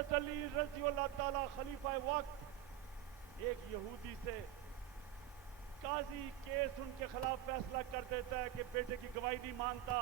حضرت علی رضی اللہ تعالی خلیفہ وقت ایک یہودی سے قاضی کیس ان کے خلاف فیصلہ کر دیتا ہے کہ بیٹے کی گواہی نہیں مانتا.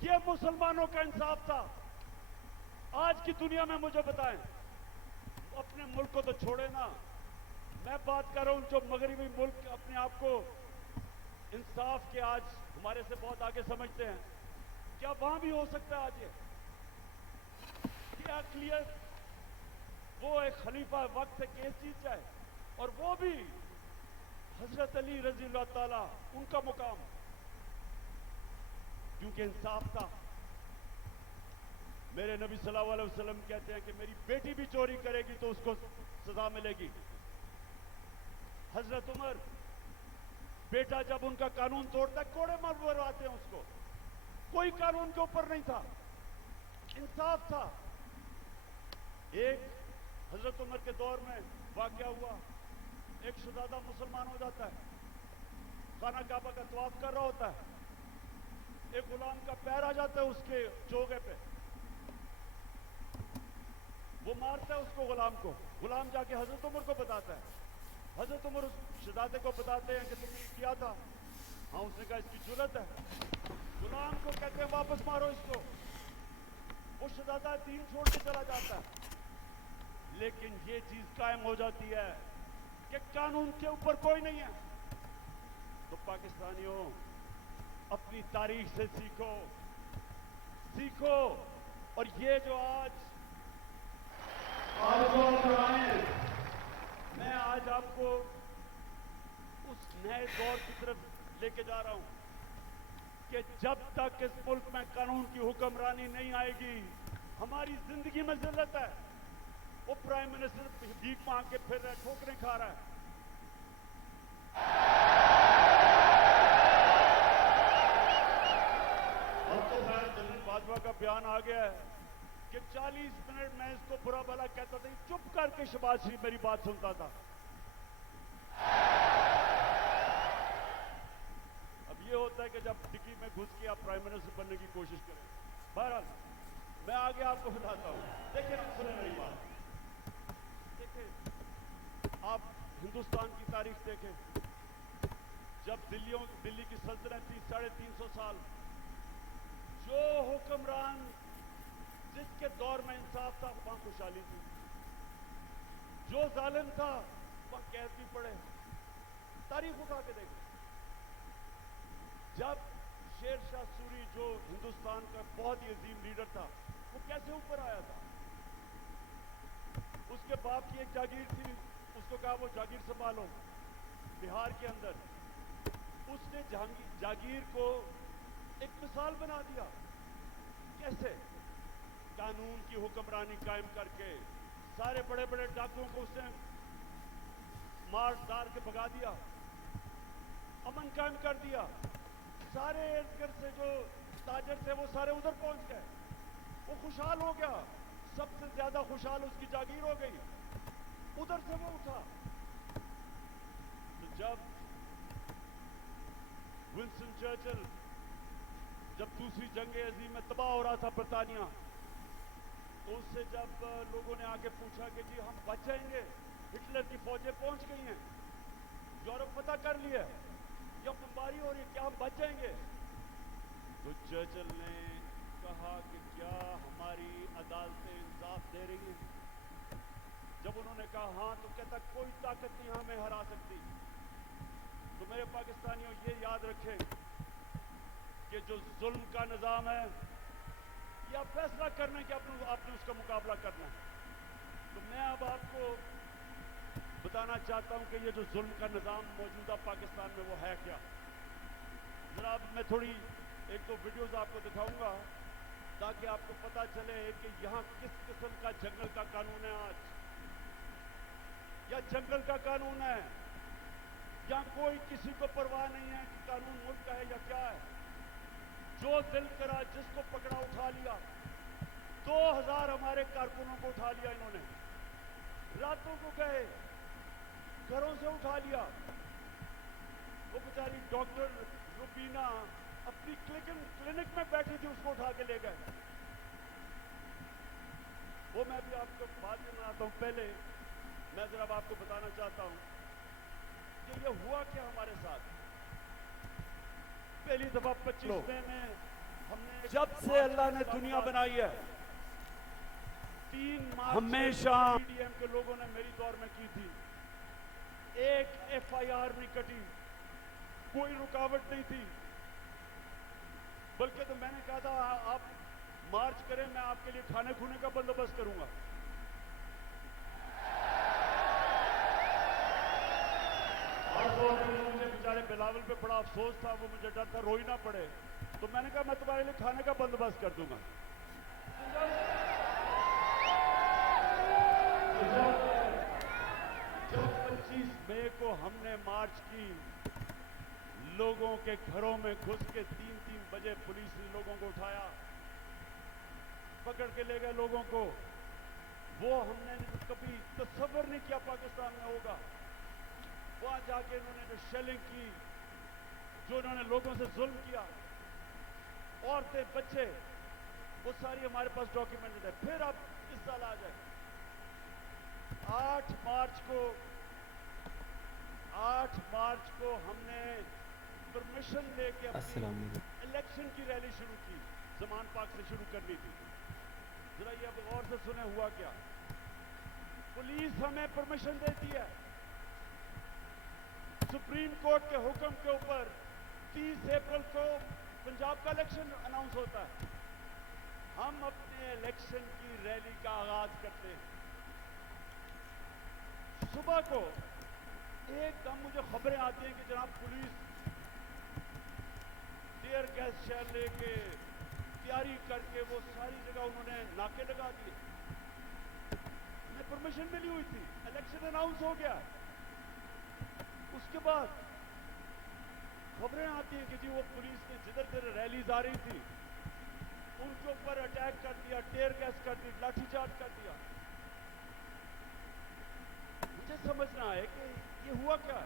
یہ مسلمانوں کا انصاف تھا. آج کی دنیا میں مجھے بتائیں, اپنے ملک کو تو چھوڑے نا, میں بات کر رہا ہوں جو مغربی ملک اپنے آپ کو انصاف کے آج ہمارے سے بہت آگے سمجھتے ہیں, کیا وہاں بھی ہو سکتا ہے آج کیا کلیئر وہ ایک خلیفہ وقت سے کیس جیت جائے, اور وہ بھی حضرت علی رضی اللہ تعالی ان کا مقام, کیونکہ انصاف تھا. میرے نبی صلی اللہ علیہ وسلم کہتے ہیں کہ میری بیٹی بھی چوری کرے گی تو اس کو سزا ملے گی. حضرت عمر بیٹا جب ان کا قانون توڑتا ہے کوڑے مرواتے ہیں اس کو, کوئی قانون کے اوپر نہیں تھا, انصاف تھا. ایک حضرت عمر کے دور میں واقعہ ہوا, ایک شہزادہ مسلمان ہو جاتا ہے, خانہ کعبہ کا طواف کر رہا ہوتا ہے, ایک غلام کا پیر آ جاتا ہے اس کے چوگے پہ, وہ مارتا ہے اس کو, غلام کو. غلام جا کے حضرت عمر کو بتاتا ہے, حضرت عمر اس شہزادے کو بتاتے ہیں کہ تم نے کیا تھا. ہاں, اس نے کہا اس کی جرت ہے. غلام کو کہتے ہیں واپس مارو اس کو. وہ شہزادہ دین چھوڑ کے چلا جاتا ہے, لیکن یہ چیز قائم ہو جاتی ہے کہ قانون کے اوپر کوئی نہیں ہے. تو پاکستانیوں اپنی تاریخ سے سیکھو, سیکھو. اور یہ جو آج میں آج آپ کو اس نئے دور کی طرف لے کے جا رہا ہوں کہ جب تک اس ملک میں قانون کی حکمرانی نہیں آئے گی ہماری زندگی میں ذلت ہے. وہ پرائم منسٹر بھیک مانگ کے پھر رہا ہے, ٹھوکریں کھا رہا ہے. اب تو خیر جنرل باجوہ کا بیان آ گیا ہے کہ 40 منٹ میں اس کو برا بھلا کہتا تھا, چپ کر کے شہباز شریف میری بات سنتا تھا. اب یہ ہوتا ہے کہ جب ڈگی میں گھس کے آپ پرائم منسٹر بننے کی کوشش کریں. بہرحال میں آگے آپ کو بتاتا ہوں. دیکھیں سنیں میری بات, دیکھیں آپ ہندوستان کی تاریخ دیکھیں. جب دلی کی سلطنت تھی 350 سال, جو حکمران جس کے دور میں انصاف تھا وہاں خوشحالی تھی, جو ظالم تھا وہاں قید بھی پڑے. تاریخ اٹھا کے دیکھیں. جب شیر شاہ سوری جو ہندوستان کا بہت ہی عظیم لیڈر تھا, وہ کیسے اوپر آیا تھا؟ اس کے باپ کی ایک جاگیر تھی, اس کو کہا وہ جاگیر سنبھالو. بہار کے اندر اس نے جاگیر کو ایک مثال بنا دیا. کیسے؟ قانون کی حکمرانی قائم کر کے سارے بڑے بڑے ڈاکوؤں کو اس نے مار دار کے بھگا دیا, امن قائم کر دیا. سارے ارد گرد سے جو تاجر تھے وہ سارے ادھر پہنچ گئے, وہ خوشحال ہو گیا. سب سے زیادہ خوشحال اس کی جاگیر ہو گئی, ادھر سے وہ اٹھا. تو جب ونسٹن چرچل جب دوسری جنگ عظیم میں تباہ ہو رہا تھا برطانیہ, تو اس سے جب لوگوں نے آ کے پوچھا کہ جی ہم بچ جائیں گے, ہٹلر کی فوجیں پہنچ گئی ہیں, یورپ فتح کر لیا, یا بمباری ہو رہی ہے, کیا ہم بچ جائیں گے؟ تو چرچل نے کہا کہ کیا ہماری عدالتیں انصاف دے رہی ہیں؟ جب انہوں نے کہا ہاں, تو کہتا کوئی طاقت نہیں ہمیں ہرا سکتی. تو میرے پاکستانیوں یہ یاد رکھیں کہ جو ظلم کا نظام ہے یا فیصلہ کرنے کے آپ نے اس کا مقابلہ کرنا ہے. تو میں اب آپ کو بتانا چاہتا ہوں کہ یہ جو ظلم کا نظام موجودہ پاکستان میں وہ ہے کیا. جناب میں تھوڑی ایک دو ویڈیوز آپ کو دکھاؤں گا تاکہ آپ کو پتہ چلے کہ یہاں کس قسم کا جنگل کا قانون ہے آج, یا جنگل کا قانون ہے, یا کوئی کسی کو پرواہ نہیں ہے کہ قانون ملک کا ہے یا کیا ہے. جو دل کرا جس کو پکڑا اٹھا لیا. 2000 ہمارے کارکنوں کو اٹھا لیا انہوں نے, راتوں کو گئے, گھروں سے اٹھا لیا. وہ بیچاری ڈاکٹر روبینہ اپنی کلینک میں بیٹھی تھی, اس کو اٹھا کے لے گئے. وہ میں بھی آپ کو بعد चाहता हूँ, पहले मैं जरा आपको बताना चाहता हूँ कि ये हुआ क्या हमारे साथ। पहली दफा 25 मई में हमने, जब से अल्लाह ने दुनिया बनाई है, 3 मार्च हमेशा पीडीएम के लोगों ने मेरी दौर में की थी। एक एफआईआर नहीं कटी, कोई रुकावट नहीं थी, बल्कि तो मैंने कहा था आप मार्च करें, मैं आपके लिए खाने खूने का बंदोबस्त करूंगा। मुझे बेचारे बिलावल पे बड़ा अफसोस था, वो मुझे डर था रोई ना पड़े, तो मैंने कहा मैं तुम्हारे लिए खाने का बंदोबस्त कर दूंगा। जब 25 मई को हमने मार्च की, लोगों के घरों में घुस के 3-3 बजे पुलिस ने लोगों को उठाया, पकड़ के ले गए लोगों को। वो हमने कभी तसव्वुर नहीं किया पाकिस्तान में होगा। वहां जाके इन्होंने जो शेलिंग की, जो इन्होंने लोगों से जुल्म किया, औरतें बच्चे, वो सारी हमारे पास डॉक्यूमेंटेड है। फिर अब इस साल आ जाए 8 मार्च को हमने परमिशन लेके अपनी इलेक्शन की रैली शुरू की, जमान पार्क से शुरू करनी थी। जरा ये अब गौर से सुने हुआ क्या। पुलिस हमें परमिशन देती है, सुप्रीम कोर्ट के हुक्म के ऊपर 30 अप्रैल को पंजाब का इलेक्शन अनाउंस होता है। हम अपने इलेक्शन की रैली का आगाज करते हैं। सुबह को एकदम मुझे खबरें आती हैं कि जनाब पुलिस टीयर गैस शेल लेके तैयारी करके वो सारी जगह उन्होंने नाके लगा दिए। हमें परमिशन मिली हुई थी, इलेक्शन अनाउंस हो गया। उसके बाद खबरें आती हैं कि जी वो पुलिस ने जिधर रैलीज आ रही थी उनके ऊपर अटैक कर दिया, टीयर गैस कर दी, लाठीचार्ज कर दिया। मुझे समझना है कि ये हुआ क्या।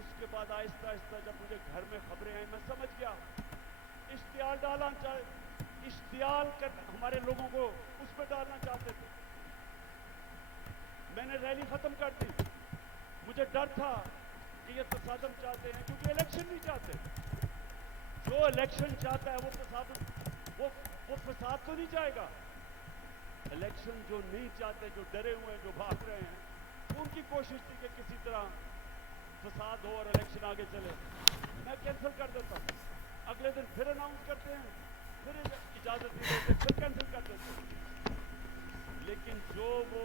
उसके बाद आहिस्ता आहिस्ता जब मुझे घर में खबरें आई, मैं समझ गया इश्तियाल कर हमारे लोगों को उस पर डालना चाहते थे। मैंने रैली खत्म कर दी। मुझे डर था कि ये तसादम चाहते हैं, क्योंकि इलेक्शन नहीं चाहते। जो इलेक्शन चाहता है वो फसाद तो नहीं जाएगा। इलेक्शन जो नहीं चाहते, जो डरे हुए हैं, जो भाग रहे हैं, उनकी कोशिश थी कि किसी तरह फसाद हो और इलेक्शन आगे चले। मैं कैंसिल कर देता हूँ, अगले दिन फिर अनाउंस करते हैं, फिर इजाजत नहीं देते, फिर कैंसिल कर देते हैं। लेकिन जो वो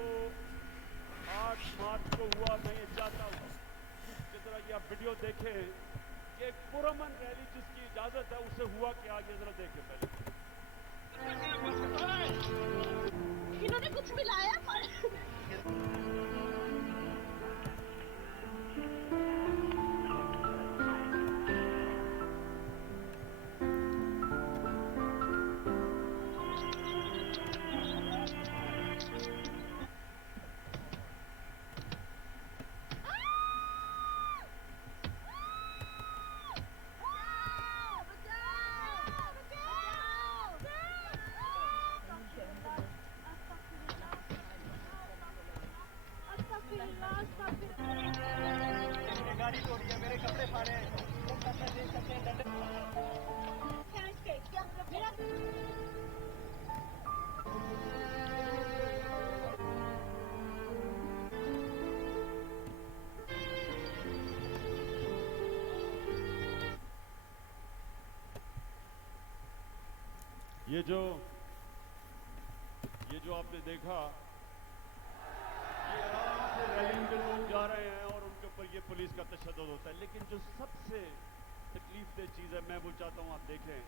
8 मार्च को हुआ, मैं ये चाहता हूँ कि जरा ये आप वीडियो देखें कि एक पुरअमन रैली जिसकी इजाजत है उसे हुआ क्या, ये जरा देखें पहले। इन्होंने कुछ मिलाया गाड़ी तोड़ी है, मेरे कपड़े फाड़े, ये जो आपने देखा, ये आराम से रैली में लोग जा रहे हैं और उनके ऊपर ये पुलिस का तशद्दुद होता है। लेकिन जो सबसे तकलीफ दह चीज़ है, मैं वो चाहता हूँ आप देखें।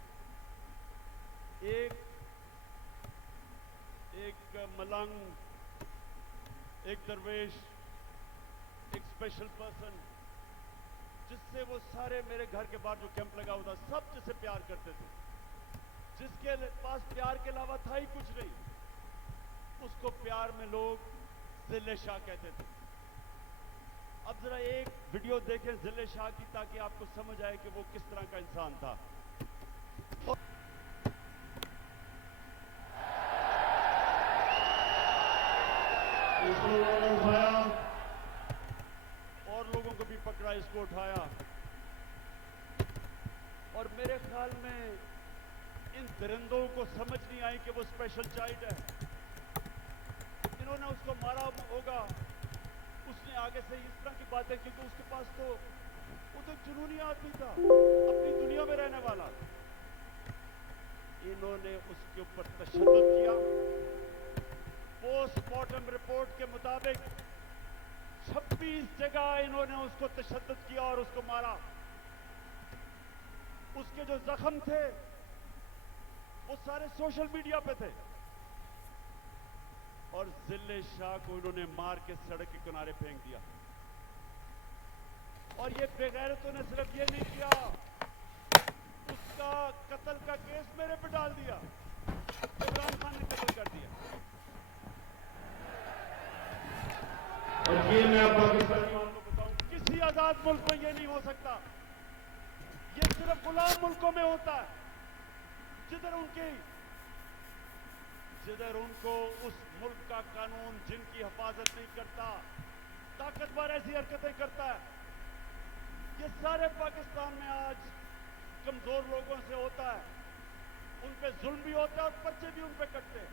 एक मलंग, एक दरवेश, एक स्पेशल पर्सन, जिससे वो सारे मेरे घर के बाहर जो कैंप लगा हुआ था, सब जिससे प्यार करते थे, जिसके पास प्यार के अलावा था ही कुछ नहीं, उसको प्यार में लोग जिले शाह कहते थे। अब जरा एक वीडियो देखें जिले शाह की, ताकि आपको समझ आए कि वो किस तरह का इंसान था। उठाया और लोगों को भी पकड़ा, इसको उठाया। और मेरे ख्याल में इन दरिंदों को समझ नहीं आई कि वो स्पेशल चाइल्ड है। इन्होंने उसको मारा होगा, उसने आगे से इस तरह की बातें की, क्योंकि उसके पास तो वो तो जुनूनी आदमी था, अपनी दुनिया में रहने वाला। इन्होंने उसके ऊपर तशद्दुद किया। पोस्टमार्टम रिपोर्ट के मुताबिक 26 जगह इन्होंने उसको तशद्दुद किया और उसको मारा। उसके जो जख्म थे वो सारे सोशल मीडिया पे थे। और जिले शाह को इन्होंने मार के सड़क के किनारे फेंक दिया। और ये बेगैरतों ने सिर्फ ये नहीं किया, उसका कत्ल का केस मेरे पे डाल दिया। इमरान खान ने कत्ल कर दिया। और ये मैं पाकिस्तानियों को बताऊं, किसी आजाद मुल्क में ये नहीं हो सकता। ये सिर्फ गुलाम मुल्कों में होता है, जिधर उनको उस मुल्क का कानून जिनकी हिफाजत नहीं करता, ताकतवर ऐसी हरकतें करता है। ये सारे पाकिस्तान में आज कमजोर लोगों से होता है, उन पे जुल्म भी होता है और पर्चे भी उन पे कटते हैं।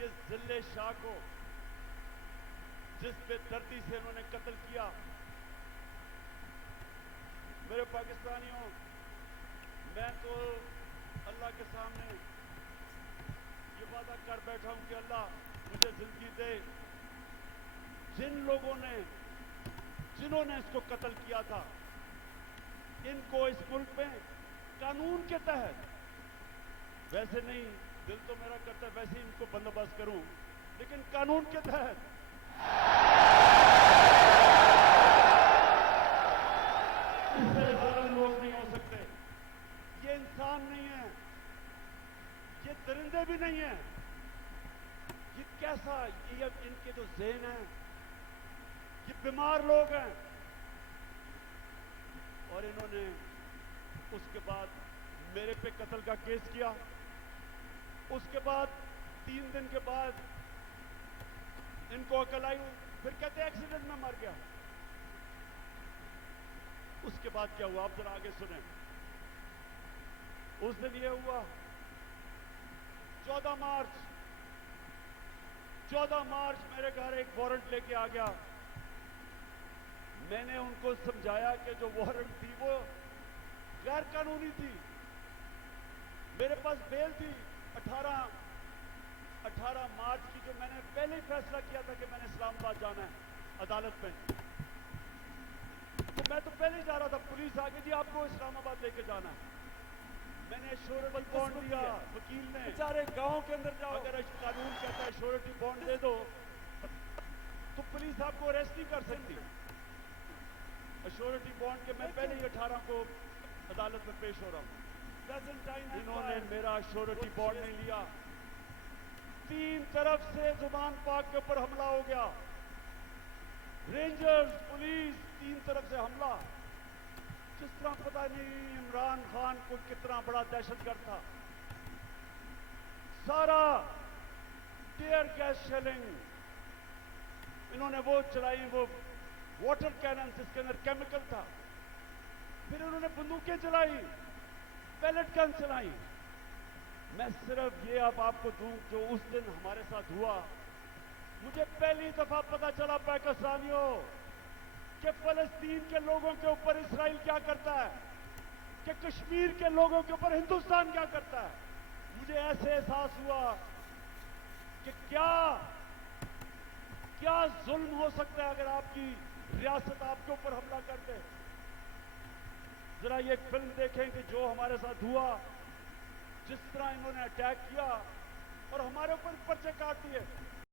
ये जिले शाह को जिस बेदर्दी से इन्होंने कत्ल किया, मेरे पाकिस्तानियों, मैं तो अल्लाह के सामने ये वादा कर बैठा हूं कि अल्लाह मुझे जिंदगी दे। जिन्होंने इसको कत्ल किया था, इनको इस मुल्क में कानून के तहत, वैसे नहीं, दिल तो मेरा करता है वैसे ही इनको बंदोबस्त करूं, लेकिन कानून के तहत इससे ज्यादा लोग नहीं हो सकते। ये इंसान नहीं है, ये दरिंदे भी नहीं है। ये कैसा, ये इनके जो ज़हन है, ये बीमार लोग हैं। और इन्होंने उसके बाद मेरे पे कत्ल का केस किया। उसके बाद 3 दिन के बाद इनको अकल आई, फिर कहते एक्सीडेंट में मर गया। उसके बाद क्या हुआ, आप जरा आगे सुने। उस दिन ये हुआ 14 मार्च मेरे घर एक वारंट लेके आ गया। मैंने उनको समझाया कि जो वारंट थी वो गैर कानूनी थी। मेरे पास बेल थी 18 मार्च की, जो मैंने पहले ही फैसला किया था कि मैंने इस्लामाबाद जाना है अदालत में। तो मैं तो पहले ही जा रहा था, पुलिस आ गई जी आपको इस्लामाबाद लेके जाना है। मैंने श्योरिटी बॉन्ड दिया, वकील ने, बेचारे गांव के अंदर जाओ, अगर कानून कहता है श्योरिटी बॉन्ड दे दो तो पुलिस आपको अरेस्ट नहीं कर सकती। श्योरिटी बॉन्ड के मैं पहले ही 18 को अदालत में पेश हो रहा हूं। इन्होंने मेरा श्योरिटी बॉन्ड नहीं लिया। 3 तरफ से जुबान पाक के ऊपर हमला हो गया, रेंजर्स, पुलिस, 3 तरफ से हमला। जिस तरह पता नहीं इमरान खान को कितना बड़ा दहशतगर्द था। सारा टीयर गैस शेलिंग इन्होंने वो चलाई, वो वाटर कैनन जिसके अंदर केमिकल था। फिर उन्होंने बंदूकें चलाई, पैलेट गन चलाई। मैं सिर्फ ये अब आपको दूं, जो उस दिन हमारे साथ हुआ, मुझे पहली दफा पता चला पाकिस्तानियों कि फलस्तीन के लोगों के ऊपर इसराइल क्या करता है, कि कश्मीर के लोगों के ऊपर हिंदुस्तान क्या करता है। मुझे ऐसे एहसास हुआ कि क्या जुल्म हो सकता है अगर आपकी रियासत आपके ऊपर हमला कर दे। जरा ये फिल्म देखें कि जो हमारे साथ हुआ, जिस तरह इन्होंने अटैक किया और हमारे ऊपर पर्चे काट दिए।